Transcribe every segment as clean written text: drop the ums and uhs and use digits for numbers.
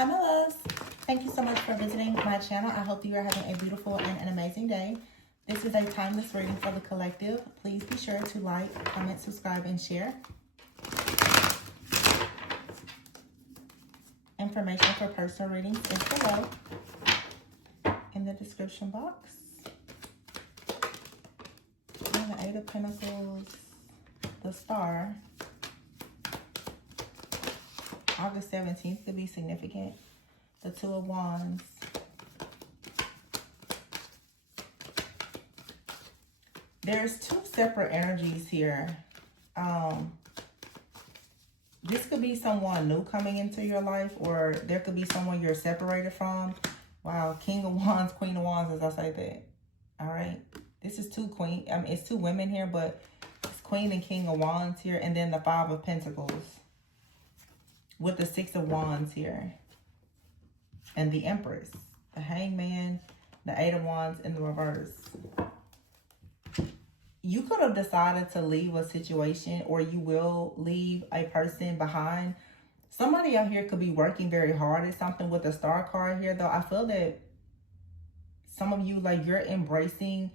Hi, my loves. Thank you so much for visiting my channel. I hope you are having a beautiful and an amazing day. This is a timeless reading for the collective. Please be sure to like, comment, subscribe, and share. Information for personal readings is below in the description box. And the Eight of Pentacles, the Star. August 17th could be significant. The Two of Wands. There's two separate energies here. This could be someone new coming into your life, or there could be someone you're separated from. Wow, King of Wands, Queen of Wands, as I say that. All right. This is two queen. It's two women here, but it's Queen and King of Wands here, and then the Five of Pentacles with the Six of Wands here. And the Empress, the Hangman, the Eight of Wands in the reverse. You could have decided to leave a situation, or you will leave a person behind. Somebody out here could be working very hard at something with the Star card here, though. I feel that some of you, like, you're embracing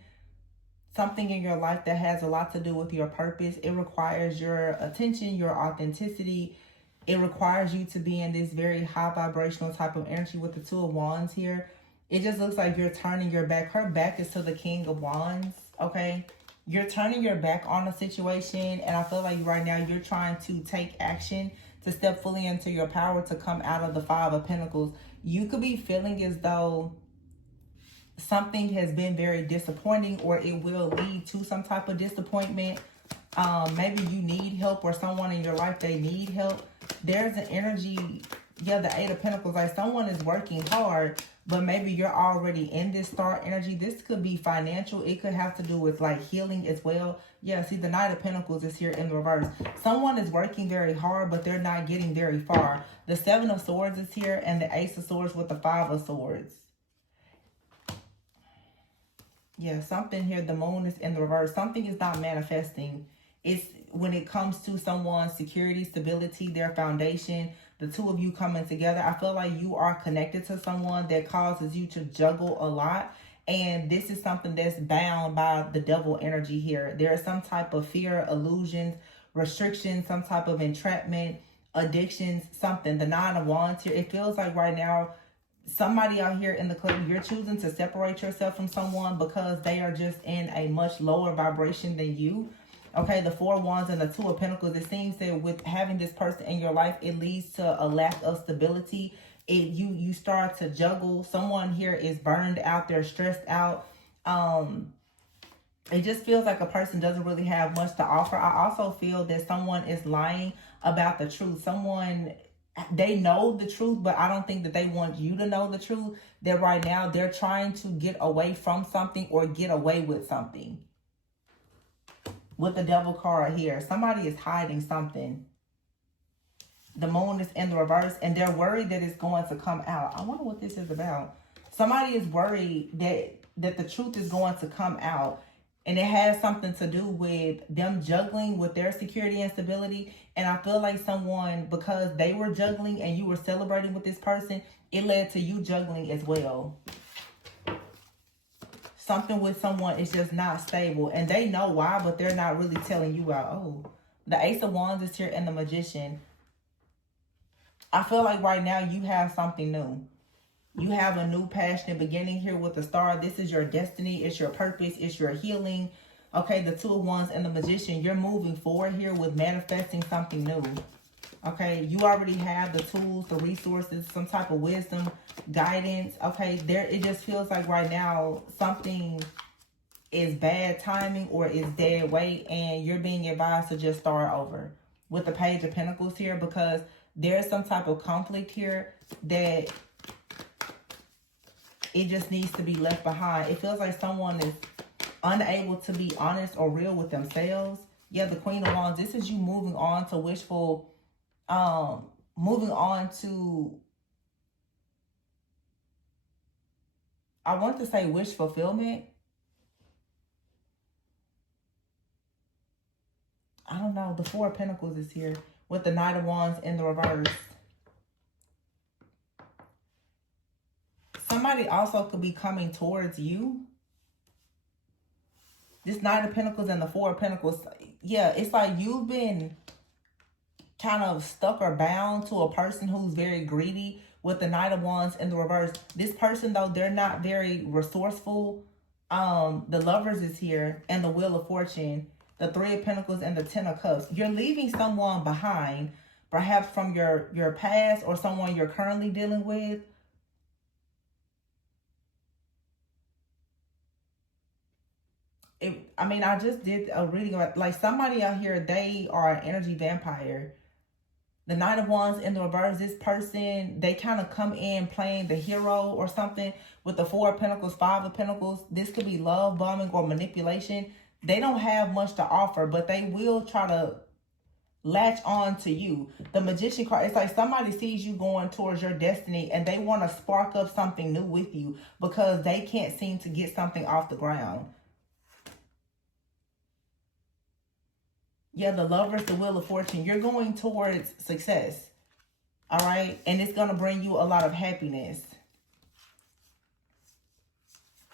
something in your life that has a lot to do with your purpose. It requires your attention, your authenticity. It requires you to be in this very high vibrational type of energy with the Two of Wands here. It just looks like you're turning your back. Her back is to the King of Wands, okay? You're turning your back on the situation, and I feel like right now you're trying to take action to step fully into your power to come out of the Five of Pentacles. You could be feeling as though something has been very disappointing, or it will lead to some type of disappointment. Maybe you need help, or someone in your life, they need help. There's an energy, yeah, the Eight of Pentacles, like someone is working hard, but maybe you're already in this Star energy. This could be financial. It could have to do with like healing as well. Yeah, see, the Knight of Pentacles is here in the reverse. Someone is working very hard, but they're not getting very far. The Seven of Swords is here, and the Ace of Swords with the Five of Swords. Yeah, something here, the Moon is in the reverse. Something is not manifesting. It's when it comes to someone's security, stability, their foundation, the two of you coming together. I feel like you are connected to someone that causes you to juggle a lot. And this is something that's bound by the Devil energy here. There is some type of fear, illusions, restrictions, some type of entrapment, addictions, something. The Nine of Wands here. It feels like right now, somebody out here in the club, you're choosing to separate yourself from someone because they are just in a much lower vibration than you. Okay, the Four of Wands and the Two of Pentacles, it seems that with having this person in your life, it leads to a lack of stability. You start to juggle. Someone here is burned out, they're stressed out. It just feels like a person doesn't really have much to offer. I also feel that someone is lying about the truth. Someone, they know the truth, but I don't think that they want you to know the truth. That right now they're trying to get away from something or get away with something. With the Devil card here, somebody is hiding something. The Moon is in the reverse, and they're worried that it's going to come out. I wonder what this is about. Somebody is worried that the truth is going to come out, and it has something to do with them juggling with their security and stability. And I feel like someone, because they were juggling and you were celebrating with this person, it led to you juggling as well. Something with someone is just not stable, and they know why, but they're not really telling you out. Oh, the Ace of Wands is here and the Magician. I feel like right now you have something new. You have a new passionate beginning here with the Star. This is your destiny. It's your purpose. It's your healing. Okay, the Two of Wands and the Magician. You're moving forward here with manifesting something new. Okay, you already have the tools, the resources, some type of wisdom, guidance. Okay, there, it just feels like right now something is bad timing or is dead weight, and you're being advised to just start over with the Page of Pentacles here, because there's some type of conflict here that it just needs to be left behind. It feels like someone is unable to be honest or real with themselves. Yeah, the Queen of Wands, this is you moving on to wishful, moving on to, I want to say wish fulfillment. I don't know. The Four of Pentacles is here with the Knight of Wands in the reverse. somebody also could be coming towards you. This Nine of Pentacles and the Four of Pentacles. Yeah, it's like you've been kind of stuck or bound to a person who's very greedy with the Knight of Wands in the reverse. This person, though, they're not very resourceful. The Lovers is here, and the Wheel of Fortune, the Three of Pentacles, and the Ten of Cups. You're leaving someone behind, perhaps from your past or someone you're currently dealing with. I mean, I just did a reading about, like, somebody out here, they are an energy vampire. The Knight of Wands in the reverse, this person, they kind of come in playing the hero or something with the Four of Pentacles, Five of Pentacles. This could be love bombing or manipulation. They don't have much to offer, but they will try to latch on to you. The Magician card, it's like somebody sees you going towards your destiny and they want to spark up something new with you because they can't seem to get something off the ground. Yeah, the Lovers, the Wheel of Fortune. You're going towards success. All right? And it's going to bring you a lot of happiness.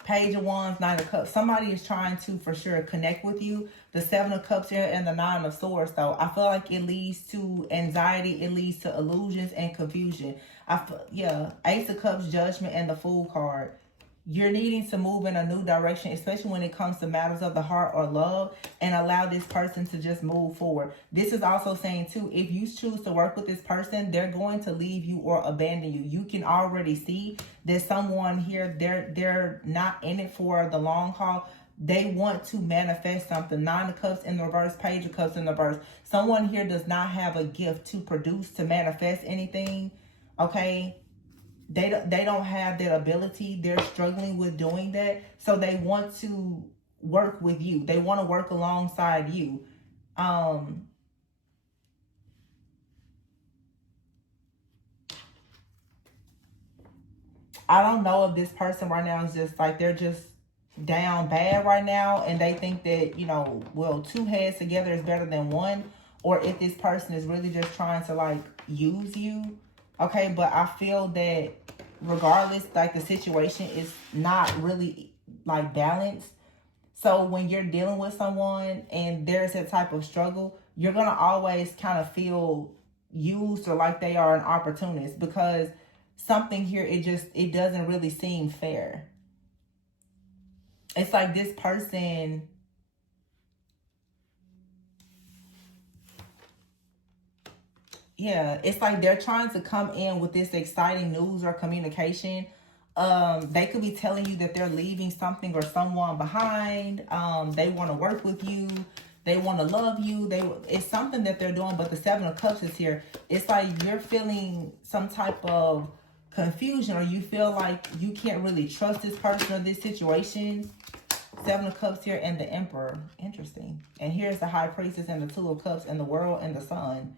Page of Wands, Nine of Cups. Somebody is trying to, for sure, connect with you. The Seven of Cups here and the Nine of Swords, though. I feel like it leads to anxiety. It leads to illusions and confusion. Yeah, Ace of Cups, Judgment, and the Fool card. You're needing to move in a new direction, especially when it comes to matters of the heart or love, and allow this person to just move forward. This is also saying, too, if you choose to work with this person, they're going to leave you or abandon you. You can already see that someone here, they're not in it for the long haul. They want to manifest something. Nine of Cups in the reverse, Page of Cups in the reverse. Someone here does not have a gift to produce, to manifest anything, okay? They don't have that ability. They're struggling with doing that. So they want to work with you. They want to work alongside you. I don't know if this person right now is just like, they're just down bad right now. And they think that, you know, well, two heads together is better than one. Or if this person is really just trying to, like, use you. Okay, but I feel that regardless, like, the situation is not really, like, balanced. So when you're dealing with someone and there's that type of struggle, you're going to always kind of feel used or like they are an opportunist, because something here, it doesn't really seem fair. It's like this person, yeah, it's like they're trying to come in with this exciting news or communication. They could be telling you that they're leaving something or someone behind. They want to work with you. They want to love you. It's something that they're doing, but the Seven of Cups is here. It's like you're feeling some type of confusion, or you feel like you can't really trust this person or this situation. Seven of Cups here and the Emperor. Interesting. And here's the High Priestess and the Two of Cups and the World and the Sun.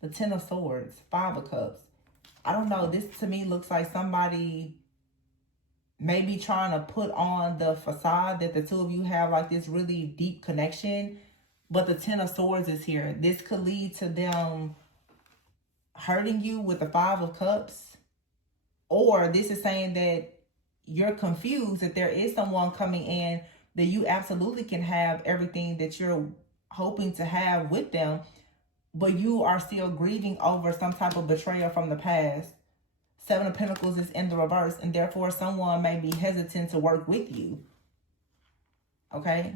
The Ten of Swords, Five of Cups. I don't know. This to me looks like somebody maybe trying to put on the facade that the two of you have like this really deep connection. But the Ten of Swords is here. This could lead to them hurting you with the Five of Cups. Or this is saying that you're confused, that there is someone coming in that you absolutely can have everything that you're hoping to have with them, but you are still grieving over some type of betrayal from the past. Seven of Pentacles is in the reverse, and therefore someone may be hesitant to work with you. Okay?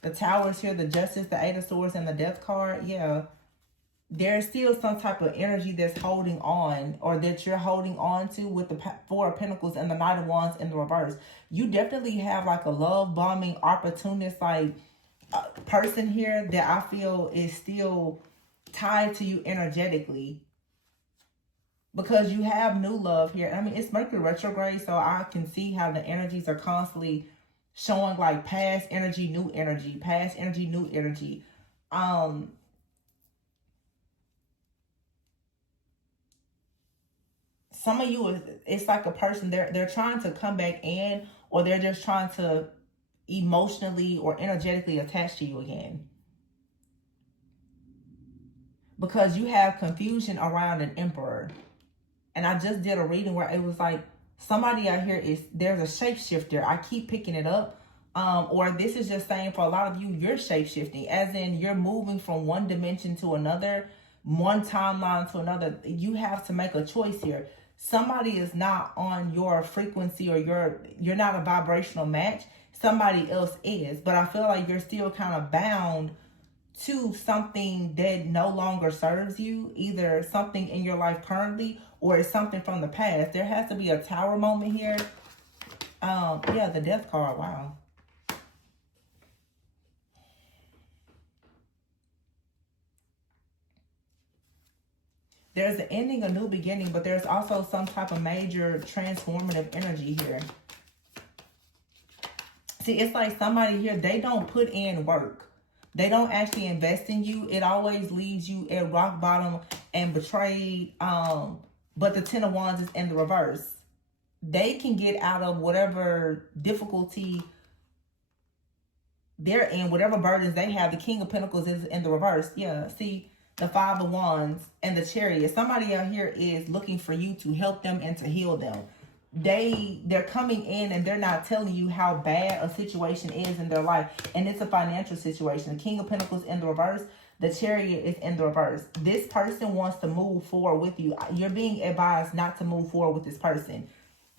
The Tower is here, the Justice, the Eight of Swords, and the Death card. Yeah. There's still some type of energy that's holding on, or that you're holding on to with the Four of Pentacles and the Knight of Wands in the reverse. You definitely have like a love bombing, opportunist, like person here that I feel is still tied to you energetically, because you have new love here. I mean, it's Mercury retrograde, so I can see how the energies are constantly showing like past energy, new energy, past energy, new energy. Some of you, it's like a person, they're trying to come back in, or they're just trying to emotionally or energetically attach to you again. Because you have confusion around an Emperor. And I just did a reading where it was like Somebody out here there's a shapeshifter. I keep picking it up. Or this is just saying for a lot of you, you're shapeshifting, as in you're moving from one dimension to another, one timeline to another. You have to make a choice here. Somebody is not on your frequency, or you're not a vibrational match. Somebody else is, but I feel like you're still kind of bound to something that no longer serves you, either something in your life currently or it's something from the past. There has to be a tower moment here. Yeah, the death card. Wow. There's the ending, a new beginning, but there's also some type of major transformative energy here. See, it's like somebody here, they don't put in work. They don't actually invest in you. It always leaves you at rock bottom and betrayed. But the Ten of Wands is in the reverse. They can get out of whatever difficulty they're in, whatever burdens they have. The King of Pentacles is in the reverse. Yeah, see, the Five of Wands and the Chariot. Somebody out here is looking for you to help them and to heal them. They're coming in and they're not telling you how bad a situation is in their life, and it's a financial situation. The King of Pentacles in the reverse, the Chariot is in the reverse. This person wants to move forward with you. You're being advised not to move forward with this person,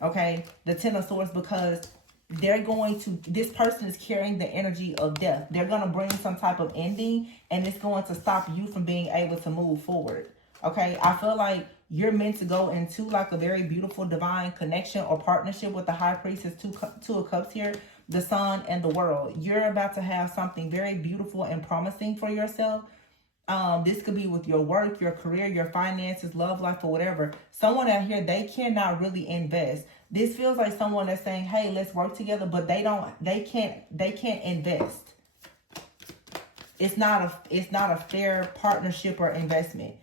okay? The Ten of Swords, because this person is carrying the energy of death. They're going to bring some type of ending, and it's going to stop you from being able to move forward. Okay, I feel like you're meant to go into like a very beautiful divine connection or partnership with the High Priestess, two of Cups here, the Sun and the World. You're about to have something very beautiful and promising for yourself. This could be with your work, your career, your finances, love life, or whatever. Someone out here, they cannot really invest. This feels like someone that's saying, hey, let's work together, but they can't invest. It's not a fair partnership or investment.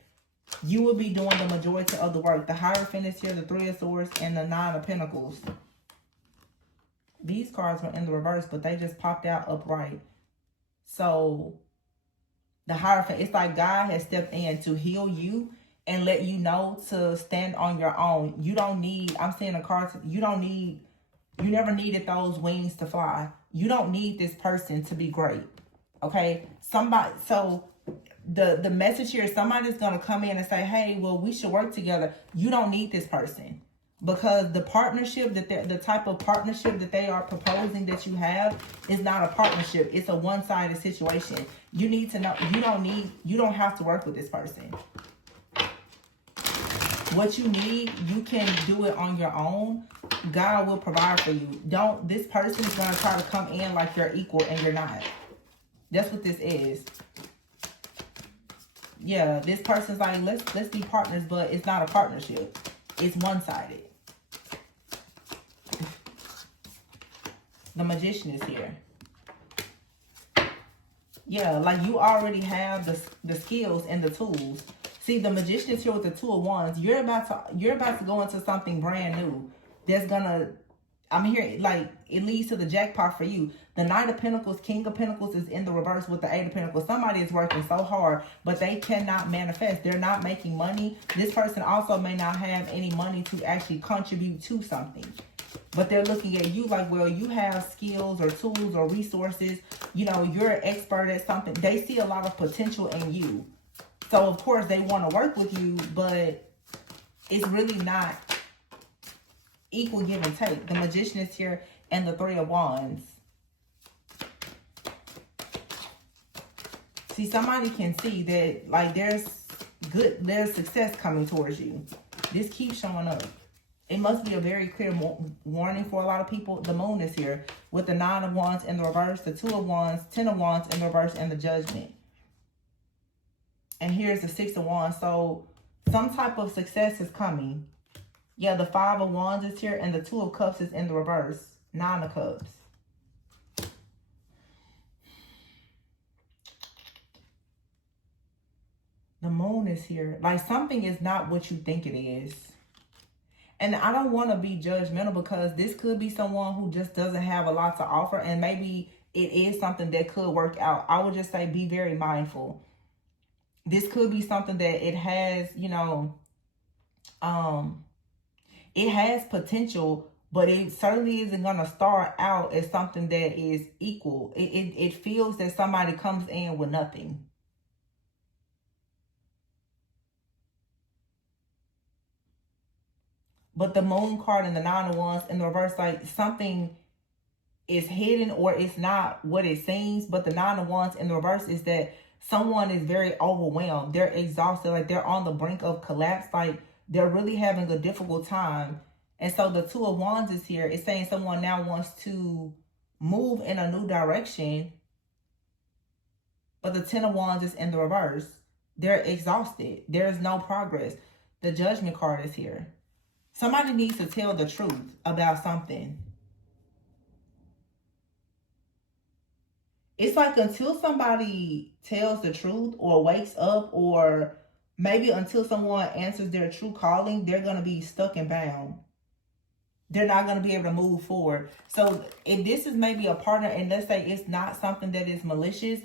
You will be doing the majority of the work. The Hierophant is here, the Three of Swords, and the Nine of Pentacles. These cards were in the reverse, but they just popped out upright. So the Hierophant, it's like God has stepped in to heal you and let you know to stand on your own. You don't need, I'm seeing the cards, you never needed those wings to fly. You don't need this person to be great. Okay? So the message here is somebody's going to come in and say, hey, well, we should work together. You don't need this person, because the partnership the type of partnership that they are proposing that you have is not a partnership. It's a one-sided situation. You need to know, you don't have to work with this person. What you need, you can do it on your own. God will provide for you. This person is going to try to come in like you're equal, and you're not. That's what this is. Yeah, this person's like, let's be partners, but it's not a partnership. It's one-sided. The Magician is here. Yeah, like you already have the skills and the tools. See, the Magician is here with the Two of Wands. You're about to go into something brand new. That's gonna, I'm here, like, it leads to the jackpot for you. The Knight of Pentacles, King of Pentacles is in the reverse with the Eight of Pentacles. Somebody is working so hard, but they cannot manifest. They're not making money. This person also may not have any money to actually contribute to something. But they're looking at you like, well, you have skills or tools or resources. You know, you're an expert at something. They see a lot of potential in you. So, of course, they want to work with you, but it's really not equal give and take. The Magician is here and the Three of Wands. See, somebody can see that, like, there's success coming towards you. This keeps showing up. It must be a very clear warning for a lot of people. The Moon is here with the Nine of Wands in the reverse, the Two of Wands, Ten of Wands in the reverse, and the Judgment. And here's the Six of Wands. So some type of success is coming. Yeah, the Five of Wands is here, and the Two of Cups is in the reverse. Nine of Cups. The Moon is here. Like, something is not what you think it is. And I don't want to be judgmental, because this could be someone who just doesn't have a lot to offer, and maybe it is something that could work out. I would just say be very mindful. This could be something that it has, you know, It has potential, but it certainly isn't going to start out as something that is equal. It feels that somebody comes in with nothing. But the moon card and the nine of wands in the reverse, like something is hidden or it's not what it seems. But the nine of wands in the reverse is that someone is very overwhelmed. They're exhausted, like they're on the brink of collapse, like they're really having a difficult time. And so the two of wands is here. It's saying someone now wants to move in a new direction, but the ten of wands is in the reverse. They're exhausted. There's no progress. The judgment card is here. Somebody needs to tell the truth about something. It's like until somebody tells the truth or wakes up, or maybe until someone answers their true calling, they're going to be stuck and bound. They're not going to be able to move forward. So if this is maybe a partner, and let's say it's not something that is malicious,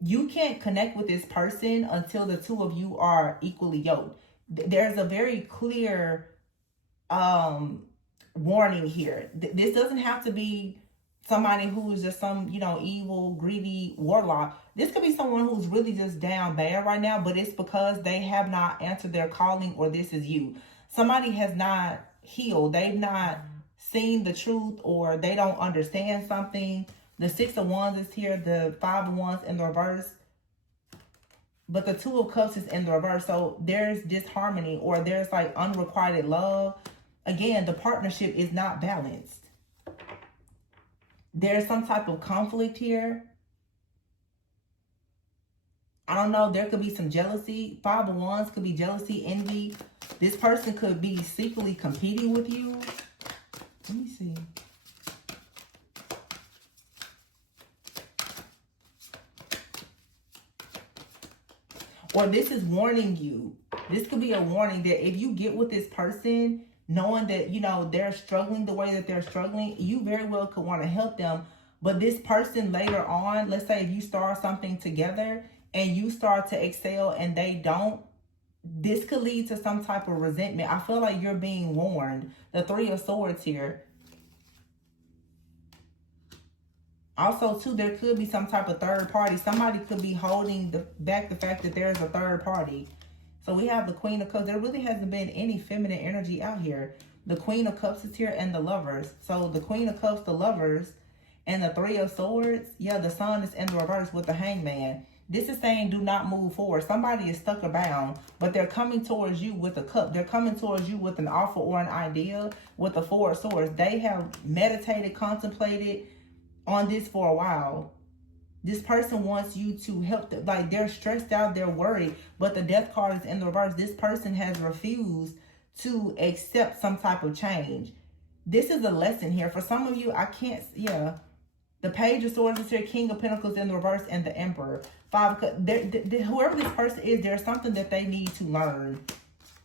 you can't connect with this person until the two of you are equally yoked. There's a very clear warning here. This doesn't have to be somebody who is just some, evil, greedy warlock. This could be someone who's really just down bad right now, but it's because they have not answered their calling, or this is you. Somebody has not healed. They've not seen the truth, or they don't understand something. The six of wands is here. The five of wands in the reverse. But the two of cups is in the reverse. So there's disharmony, or there's like unrequited love. Again, the partnership is not balanced. There's some type of conflict here. I don't know. There could be some jealousy. Five of wands could be jealousy, envy. This person could be secretly competing with you. Let me see. Or this is warning you. This could be a warning that if you get with this person, knowing that, they're struggling the way that they're struggling, you very well could want to help them. But this person later on, let's say if you start something together and you start to excel and they don't, this could lead to some type of resentment. I feel like you're being warned. The three of swords here. Also, too, there could be some type of third party. Somebody could be holding back the fact that there's a third party. So we have the Queen of Cups. There really hasn't been any feminine energy out here. The Queen of Cups is here and the Lovers. So the Queen of Cups, the Lovers, and the Three of Swords. Yeah, the Sun is in the reverse with the Hangman. This is saying do not move forward. Somebody is stuck or bound, but they're coming towards you with a cup. They're coming towards you with an offer or an idea with the Four of Swords. They have meditated, contemplated on this for a while. This person wants you to help them. Like, they're stressed out, they're worried, but the Death card is in the reverse. This person has refused to accept some type of change. This is a lesson here. For some of you, the Page of Swords is here, King of Pentacles in the reverse, and the Emperor. Whoever this person is, there's something that they need to learn.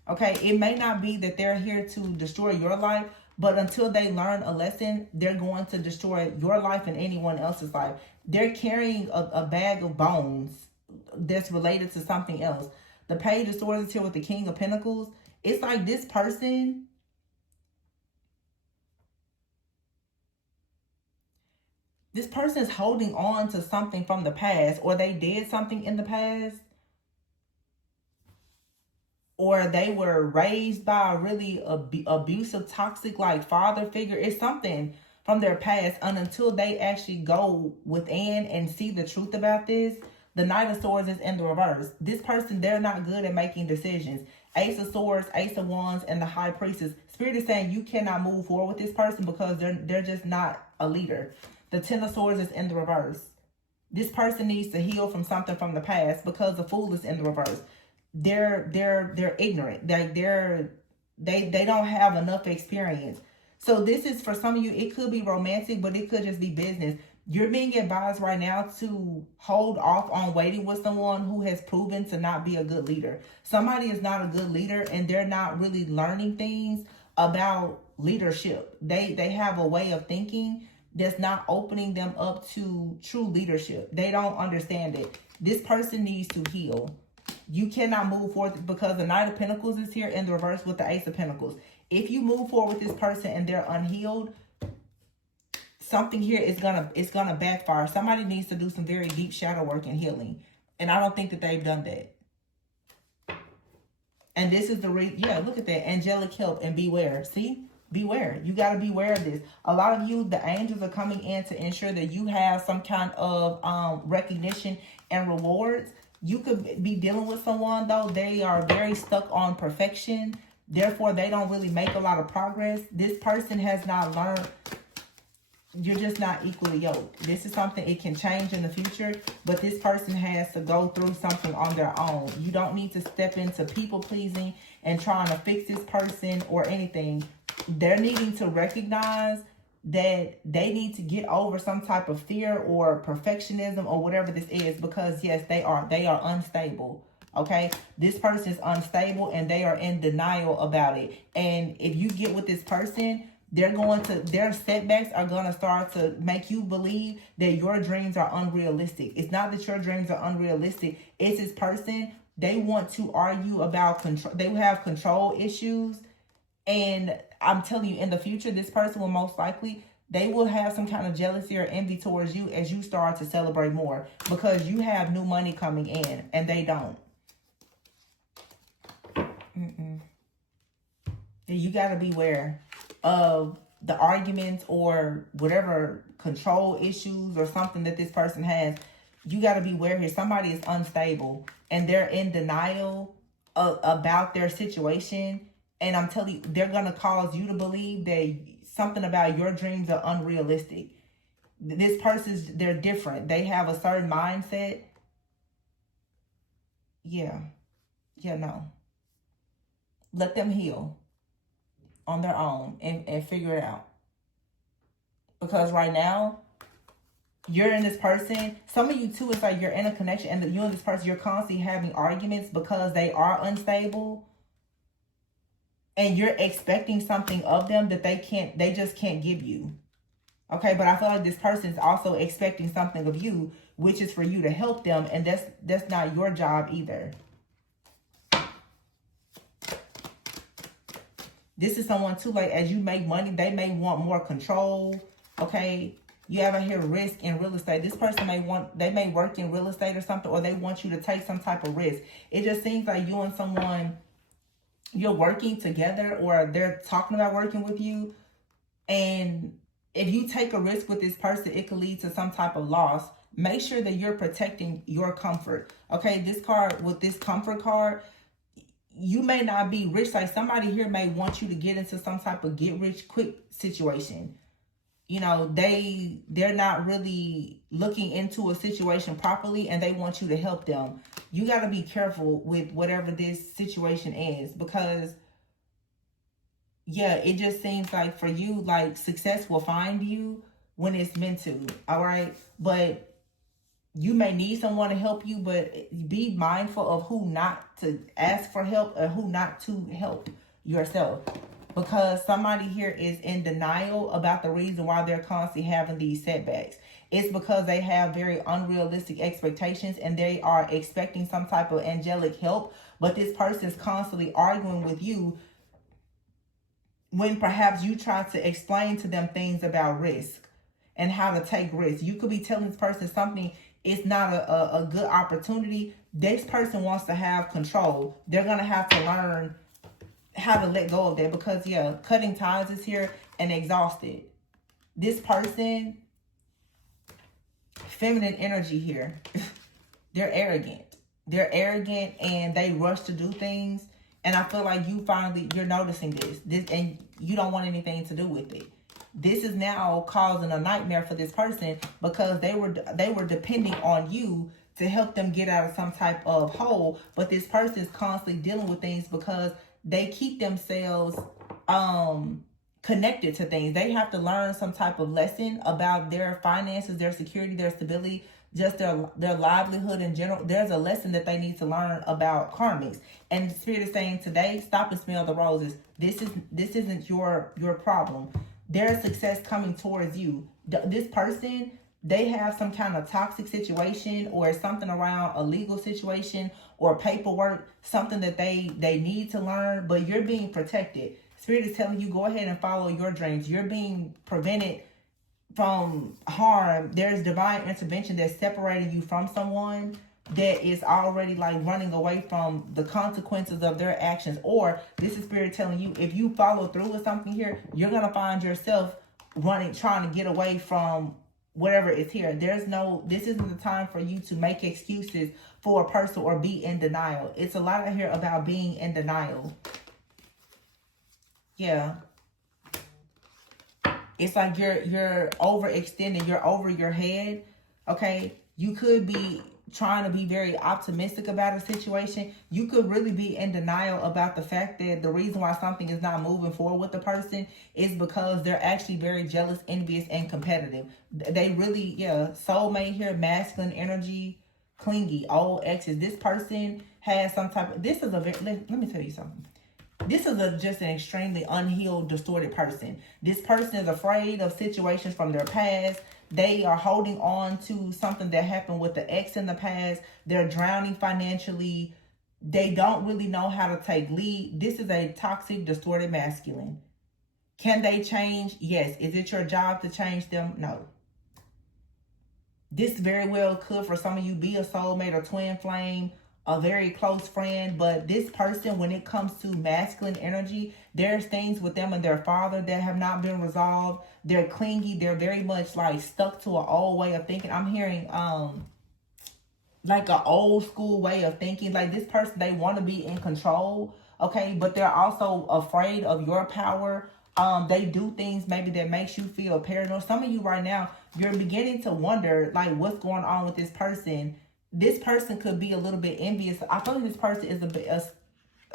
Okay, it may not be that they're here to destroy your life, but until they learn a lesson, they're going to destroy your life and anyone else's life. They're carrying a bag of bones that's related to something else. The Page of Swords is here with the King of Pentacles. It's like this person, is holding on to something from the past, or they did something in the past, or they were raised by a really abusive, toxic, like father figure. It's something from their past, and until they actually go within and see the truth about this, the Knight of Swords is in the reverse. This person, they're not good at making decisions. Ace of Swords, Ace of Wands, and the High Priestess. Spirit is saying you cannot move forward with this person because they're just not a leader. The Ten of Swords is in the reverse. This person needs to heal from something from the past because the Fool is in the reverse. They're ignorant. They don't have enough experience. So this is, for some of you, it could be romantic, but it could just be business. You're being advised right now to hold off on waiting with someone who has proven to not be a good leader. Somebody is not a good leader, and they're not really learning things about leadership. They have a way of thinking that's not opening them up to true leadership. They don't understand it. This person needs to heal. You cannot move forward because the Knight of Pentacles is here in the reverse with the Ace of Pentacles. If you move forward with this person and they're unhealed, something here is gonna backfire. Somebody needs to do some very deep shadow work and healing. And I don't think that they've done that. And this is the reason, yeah, look at that. Angelic help and beware. See? Beware. You got to beware of this. A lot of you, the angels are coming in to ensure that you have some kind of recognition and rewards. You could be dealing with someone, though. They are very stuck on perfection. Therefore, they don't really make a lot of progress. This person has not learned. You're just not equally yoked. This is something, it can change in the future, but this person has to go through something on their own. You don't need to step into people pleasing and trying to fix this person or anything. They're needing to recognize that they need to get over some type of fear or perfectionism or whatever this is, because yes, they are unstable. Okay, this person is unstable and they are in denial about it. And if you get with this person, their setbacks are going to start to make you believe that your dreams are unrealistic. It's not that your dreams are unrealistic. It's this person. They want to argue about control. They have control issues. And I'm telling you, in the future, this person will most likely, they will have some kind of jealousy or envy towards you as you start to celebrate more, because you have new money coming in and they don't. You got to beware of the arguments or whatever control issues or something that this person has. You got to beware here. Somebody is unstable and they're in denial about their situation. And I'm telling you, they're going to cause you to believe that something about your dreams are unrealistic. This person's, they're different. They have a certain mindset. Yeah, no. Let them heal on their own and figure it out. Because right now, you're in this person. Some of you too, it's like you're in a connection and you and this person, you're constantly having arguments because they are unstable. And you're expecting something of them that they just can't give you. Okay, but I feel like this person is also expecting something of you, which is for you to help them. And that's not your job either. This is someone too, like as you make money, they may want more control. Okay, you have here risk in real estate. This person they may work in real estate or something, or they want you to take some type of risk. It just seems like you and someone, you're working together, or they're talking about working with you. And if you take a risk with this person, it could lead to some type of loss. Make sure that you're protecting your comfort. Okay, this card, with this comfort card, you may not be rich. Like somebody here may want you to get into some type of get rich quick situation. You know, they're not really looking into a situation properly and they want you to help them. You got to be careful with whatever this situation is, because yeah, it just seems like for you, like success will find you when it's meant to. All right. But you may need someone to help you, but be mindful of who not to ask for help or who not to help yourself. Because somebody here is in denial about the reason why they're constantly having these setbacks. It's because they have very unrealistic expectations and they are expecting some type of angelic help. But this person is constantly arguing with you when perhaps you try to explain to them things about risk and how to take risks. You could be telling this person something is not a good opportunity. This person wants to have control. They're going to have to learn how to let go of that, because yeah, cutting ties is here and exhausted. This person, feminine energy here. They're arrogant. They're arrogant and they rush to do things. And I feel like you're noticing this and you don't want anything to do with it. This is now causing a nightmare for this person, because they were depending on you to help them get out of some type of hole. But this person is constantly dealing with things because they keep themselves connected to things. They have to learn some type of lesson about their finances, their security, their stability, just their livelihood in general. There's a lesson that they need to learn about karmics. And the Spirit is saying today, stop and smell the roses. This isn't your problem. There's success coming towards you. This person, they have some kind of toxic situation or something around a legal situation or paperwork, something that they need to learn, but you're being protected. Spirit is telling you, go ahead and follow your dreams. You're being prevented from harm. There's divine intervention that's separating you from someone that is already like running away from the consequences of their actions. Or this is Spirit telling you, if you follow through with something here, you're going to find yourself running, trying to get away from whatever is here. This isn't the time for you to make excuses for a person or be in denial. It's a lot of here about being in denial. Yeah. It's like you're overextending, you're over your head. Okay. You could be trying to be very optimistic about a situation. You could really be in denial about the fact that the reason why something is not moving forward with the person is because they're actually very jealous, envious, and competitive. They really, yeah, soulmate here, masculine energy, clingy, old exes. This person has some type of, this is a very, let me tell you something. This is just an extremely unhealed, distorted person. This person is afraid of situations from their past. They are holding on to something that happened with the ex in the past. They're drowning financially. They don't really know how to take lead. This is a toxic, distorted masculine. Can they change? Yes. Is it your job to change them? No. This very well could, for some of you, be a soulmate or twin flame, a very close friend. But this person, when it comes to masculine energy, there's things with them and their father that have not been resolved. They're clingy. They're very much like stuck to an old way of thinking. I'm hearing like an old school way of thinking. Like this person, they want to be in control, okay, but they're also afraid of your power. They do things maybe that makes you feel paranoid. Some of you right now, you're beginning to wonder like what's going on with this person. This person could be a little bit envious. I feel like this person is a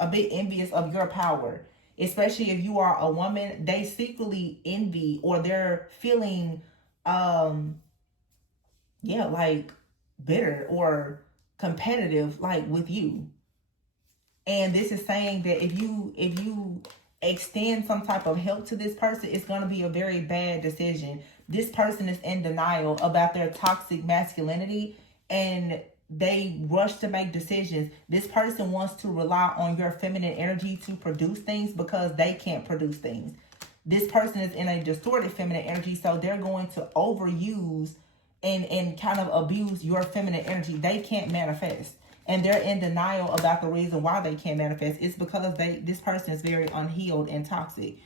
bit envious of your power, especially if you are a woman. They secretly envy, or they're feeling like bitter or competitive like with you. And this is saying that if you extend some type of help to this person, it's going to be a very bad decision. This person is in denial about their toxic masculinity, and they rush to make decisions. This person wants to rely on your feminine energy to produce things because they can't produce things. This person is in a distorted feminine energy, so they're going to overuse and kind of abuse your feminine energy. They can't manifest. And they're in denial about the reason why they can't manifest. It's because this person is very unhealed and toxic.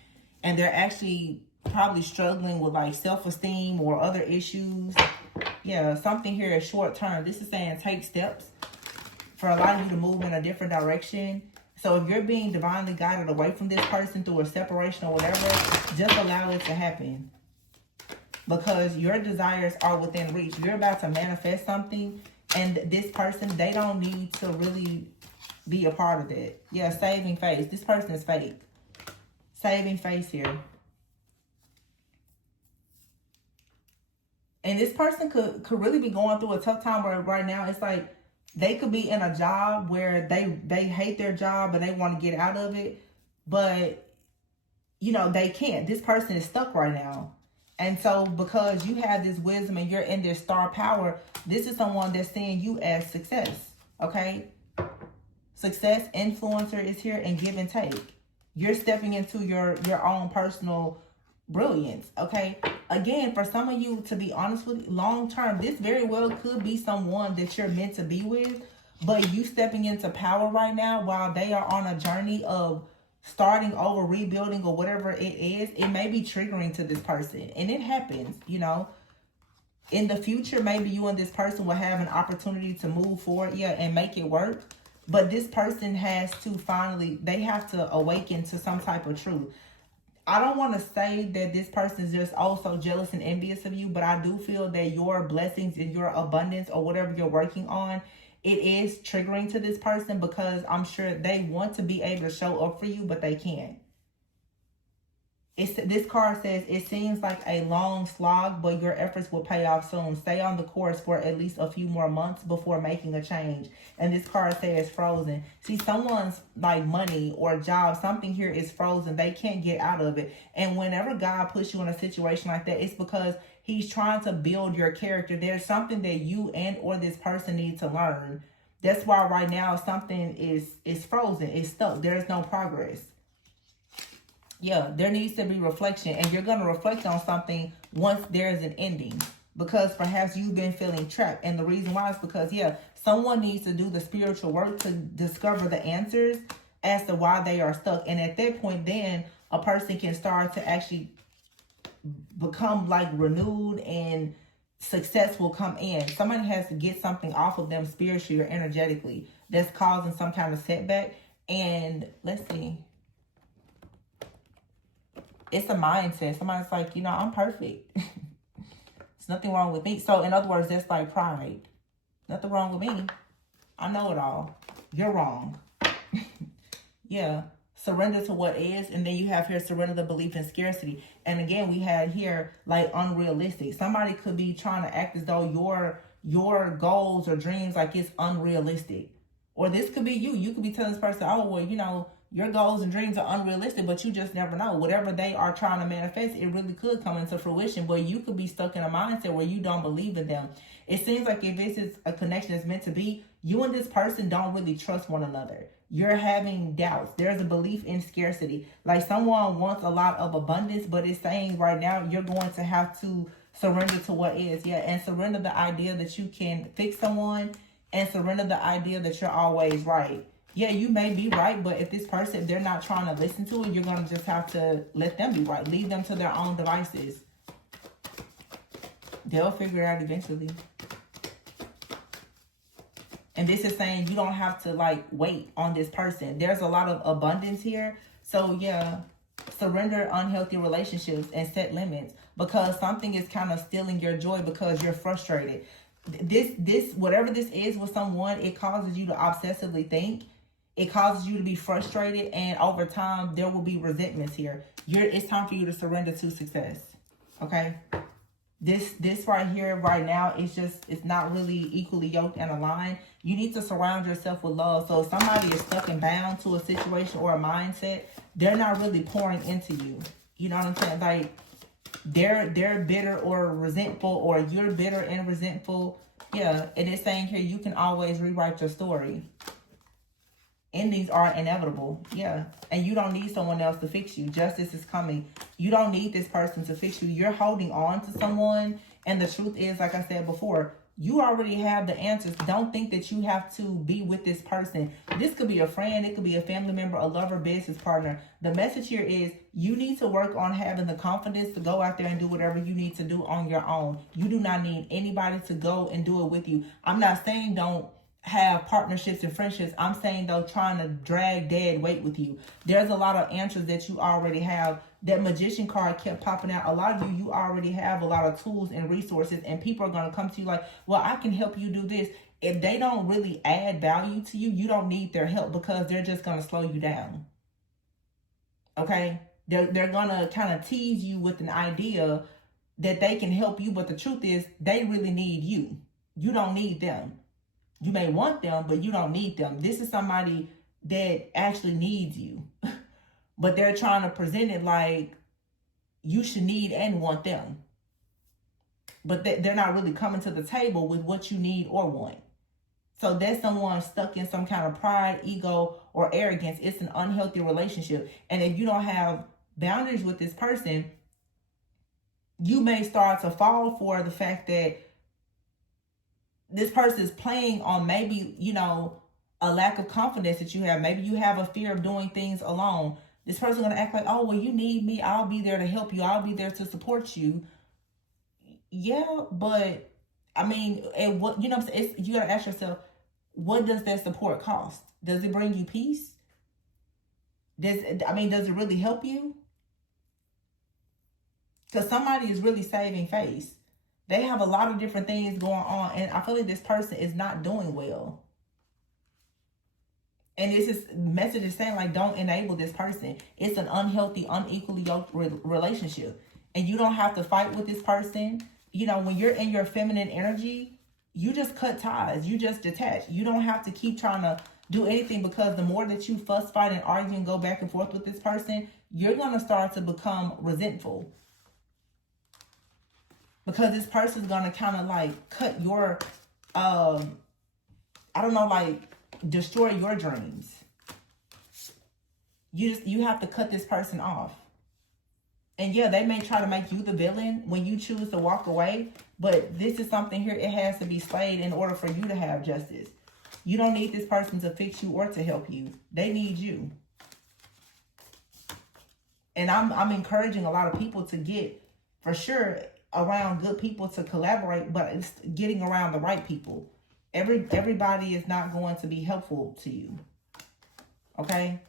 And they're actually probably struggling with like self-esteem or other issues. Yeah, something here is short term. This is saying take steps for a lot of you to move in a different direction. So if you're being divinely guided away from this person through a separation or whatever, just allow it to happen. Because your desires are within reach. You're about to manifest something, and this person, they don't need to really be a part of that. Yeah, saving face. This person is fake. Saving face here. And this person could really be going through a tough time where right now it's like they could be in a job where they hate their job and they want to get out of it. But, you know, they can't. This person is stuck right now. And so because you have this wisdom and you're in this star power, this is someone that's seeing you as success, okay? Success influencer is here, and give and take. You're stepping into your own personal brilliance, okay? Again, for some of you, to be honest with you, long term, this very well could be someone that you're meant to be with, but you stepping into power right now while they are on a journey of starting over, rebuilding, or whatever it is. It may be triggering to this person, and it happens, you know. In the future, maybe you and this person will have an opportunity to move forward, yeah, and make it work. But this person has to finally, they have to awaken to some type of truth. I don't want to say that this person is just also jealous and envious of you, but I do feel that your blessings and your abundance or whatever you're working on, it is triggering to this person, because I'm sure they want to be able to show up for you, but they can't. This card says, it seems like a long slog, but your efforts will pay off soon. Stay on the course for at least a few more months before making a change. And this card says frozen. See, someone's like money or job, something here is frozen. They can't get out of it. And whenever God puts you in a situation like that, it's because he's trying to build your character. There's something that you and or this person need to learn. That's why right now something is frozen. It's stuck. There's no progress. Yeah, there needs to be reflection, and you're going to reflect on something once there's an ending, because perhaps you've been feeling trapped. And the reason why is because, yeah, someone needs to do the spiritual work to discover the answers as to why they are stuck. And at that point, then a person can start to actually become like renewed, and success will come in. Somebody has to get something off of them spiritually or energetically that's causing some kind of setback. And let's see. It's a mindset. Somebody's like, you know, I'm perfect. There's nothing wrong with me. So in other words, that's like pride. Nothing wrong with me. I know it all. You're wrong. Yeah. Surrender to what is. And then you have here, surrender the belief in scarcity. And again, we had here like unrealistic. Somebody could be trying to act as though your goals or dreams, like it's unrealistic. Or this could be you. You could be telling this person, oh, well, you know, your goals and dreams are unrealistic, but you just never know. Whatever they are trying to manifest, it really could come into fruition, but you could be stuck in a mindset where you don't believe in them. It seems like if this is a connection that's meant to be, you and this person don't really trust one another. You're having doubts. There's a belief in scarcity. Like someone wants a lot of abundance, but it's saying right now you're going to have to surrender to what is. Yeah, and surrender the idea that you can fix someone, and surrender the idea that you're always right. Yeah, you may be right, but if this person, if they're not trying to listen to it, you're going to just have to let them be right. Leave them to their own devices. They'll figure it out eventually. And this is saying you don't have to like wait on this person. There's a lot of abundance here. So yeah, surrender unhealthy relationships and set limits, because something is kind of stealing your joy because you're frustrated. This whatever this is with someone, it causes you to obsessively think. It causes you to be frustrated, and over time there will be resentments here. It's time for you to surrender to success. Okay? This right here, right now, it's not really equally yoked and aligned. You need to surround yourself with love. So if somebody is stuck and bound to a situation or a mindset, they're not really pouring into you. You know what I'm saying? Like they're bitter or resentful, or you're bitter and resentful. Yeah, and it's saying here you can always rewrite your story. Endings are inevitable. Yeah. And you don't need someone else to fix you. Justice is coming. You don't need this person to fix you. You're holding on to someone. And the truth is, like I said before, you already have the answers. Don't think that you have to be with this person. This could be a friend. It could be a family member, a lover, business partner. The message here is you need to work on having the confidence to go out there and do whatever you need to do on your own. You do not need anybody to go and do it with you. I'm not saying don't have partnerships and friendships. I'm saying though, trying to drag dead weight with you. There's a lot of answers that you already have. That magician card kept popping out. A lot of you already have a lot of tools and resources, and people are going to come to you like, well, I can help you do this. If they don't really add value to you, you don't need their help, because they're just going to slow you down. Okay? They're going to kind of tease you with an idea that they can help you, but the truth is they really need you. You don't need them. You may want them, but you don't need them. This is somebody that actually needs you. But they're trying to present it like you should need and want them. But they're not really coming to the table with what you need or want. So that's someone stuck in some kind of pride, ego, or arrogance. It's an unhealthy relationship. And if you don't have boundaries with this person, you may start to fall for the fact that this person is playing on maybe, you know, a lack of confidence that you have. Maybe you have a fear of doing things alone. This person's going to act like, oh, well, you need me. I'll be there to help you. I'll be there to support you. Yeah, but I mean, and what, you know what I'm saying? You got to ask yourself, what does that support cost? Does it bring you peace? Does it really help you? Because somebody is really saving face. They have a lot of different things going on, and I feel like this person is not doing well. And this is message is saying like, don't enable this person. It's an unhealthy, unequally yoked relationship. And you don't have to fight with this person. You know, when you're in your feminine energy, you just cut ties. You just detach. You don't have to keep trying to do anything, because the more that you fuss, fight, and argue and go back and forth with this person, you're going to start to become resentful. Because this person's going to kind of like cut your, destroy your dreams. You have to cut this person off. And yeah, they may try to make you the villain when you choose to walk away. But this is something here, it has to be slayed in order for you to have justice. You don't need this person to fix you or to help you. They need you. And I'm encouraging a lot of people to get, for sure, around good people to collaborate, but it's getting around the right people. Everybody is not going to be helpful to you. Okay?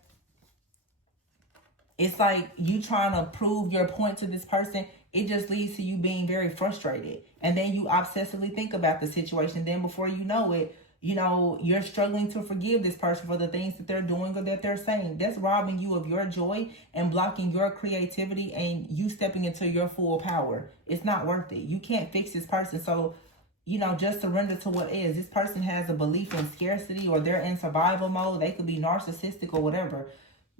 It's like you trying to prove your point to this person. It just leads to you being very frustrated. And then you obsessively think about the situation. Then before you know it, you know, you're struggling to forgive this person for the things that they're doing or that they're saying. That's robbing you of your joy and blocking your creativity and you stepping into your full power. It's not worth it. You can't fix this person. So, you know, just surrender to what is. This person has a belief in scarcity or they're in survival mode. They could be narcissistic or whatever.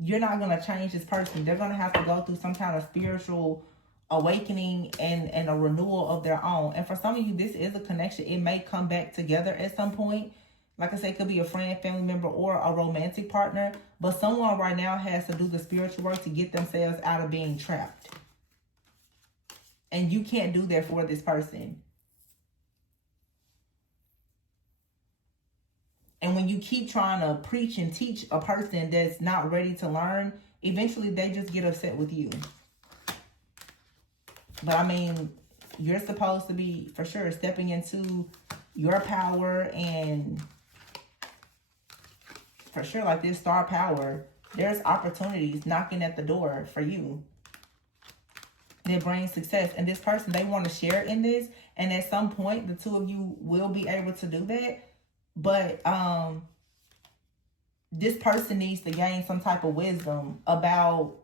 You're not going to change this person. They're going to have to go through some kind of spiritual awakening and a renewal of their own. And for some of you, this is a connection. It may come back together at some point. Like I said, it could be a friend, family member, or a romantic partner. But someone right now has to do the spiritual work to get themselves out of being trapped. And you can't do that for this person. And when you keep trying to preach and teach a person that's not ready to learn, eventually they just get upset with you. But I mean, you're supposed to be, for sure, stepping into your power. And for sure, like this star power, there's opportunities knocking at the door for you that bring success. And this person, they want to share in this. And at some point, the two of you will be able to do that. But this person needs to gain some type of wisdom about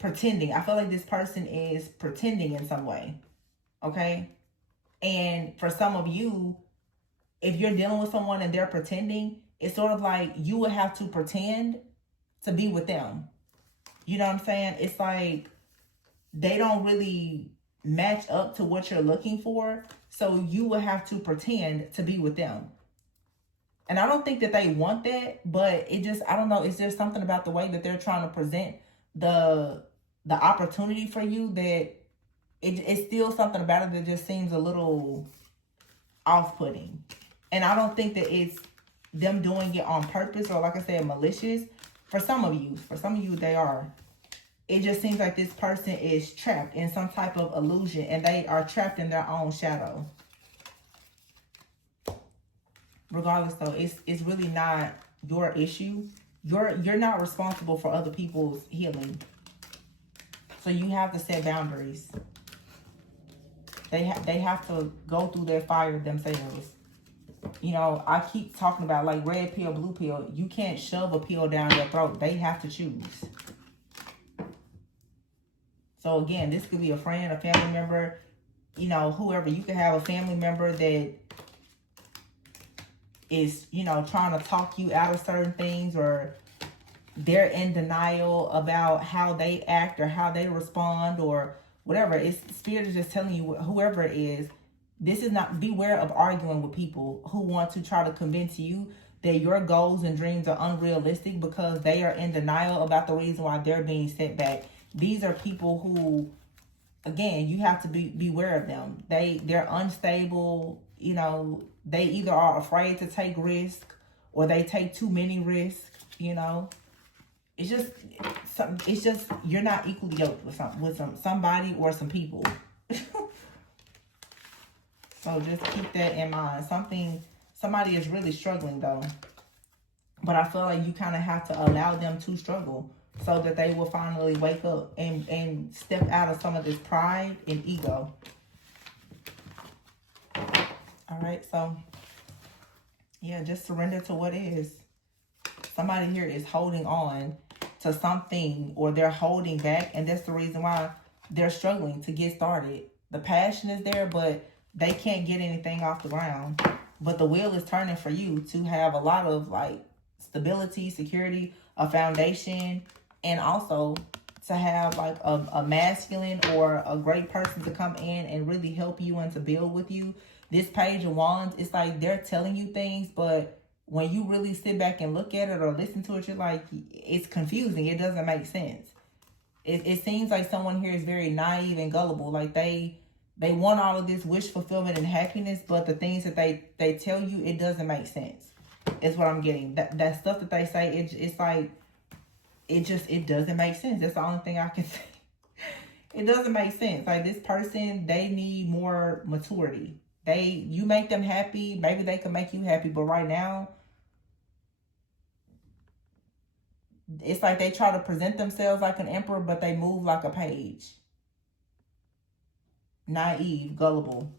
pretending. I feel like this person is pretending in some way. Okay? And for some of you, if you're dealing with someone and they're pretending, it's sort of like you would have to pretend to be with them. You know what I'm saying? It's like they don't really match up to what you're looking for. So you would have to pretend to be with them. And I don't think that they want that, but it just, I don't know, is there something about the way that they're trying to present the opportunity for you that it's still something about it that just seems a little off-putting. And I don't think that it's them doing it on purpose or, like I said, malicious. For some of you, they are. It just seems like this person is trapped in some type of illusion and they are trapped in their own shadow. Regardless, though, it's really not your issue. You're not responsible for other people's healing. So you have to set boundaries. They have to go through their fire themselves. You know, I keep talking about like red pill, blue pill. You can't shove a pill down their throat. They have to choose. So again, this could be a friend, a family member, you know, whoever. You could have a family member that is, you know, trying to talk you out of certain things, or they're in denial about how they act or how they respond or whatever. It's spirit is just telling you, whoever it is, this is not, beware of arguing with people who want to try to convince you that your goals and dreams are unrealistic because they are in denial about the reason why they're being set back. These are people who, again, you have to beware of them. They're unstable. You know, they either are afraid to take risks or they take too many risks. You know, it's just you're not equally yoked with somebody or some people. So just keep that in mind. Somebody is really struggling though, but I feel like you kind of have to allow them to struggle so that they will finally wake up and step out of some of this pride and ego. All right, so yeah, just surrender to what is. Somebody here is holding on to something, or they're holding back, and that's the reason why they're struggling to get started. The passion is there, but they can't get anything off the ground. But the wheel is turning for you to have a lot of like stability, security, a foundation, and also to have like a masculine or a great person to come in and really help you and to build with you. This Page of Wands, it's like they're telling you things, but when you really sit back and look at it or listen to it, you're like, it's confusing. It doesn't make sense. It seems like someone here is very naive and gullible. Like they want all of this wish fulfillment and happiness, but the things that they tell you, it doesn't make sense. Is what I'm getting. That stuff that they say, it's like, it doesn't make sense. That's the only thing I can say. It doesn't make sense. Like, this person, they need more maturity. You make them happy, maybe they can make you happy, but right now, it's like they try to present themselves like an emperor, but they move like a page. Naive, gullible.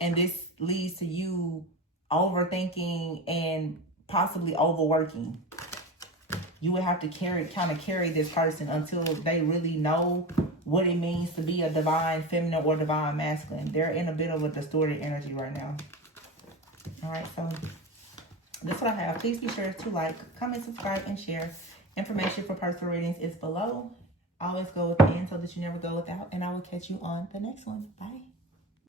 And this leads to you overthinking and possibly overworking. You would have to kind of carry this person until they really know what it means to be a divine feminine or divine masculine. They're in a bit of a distorted energy right now. All right, so that's what I have. Please be sure to like, comment, subscribe, and share. Information for personal readings is below. Always go within so that you never go without. And I will catch you on the next one. Bye.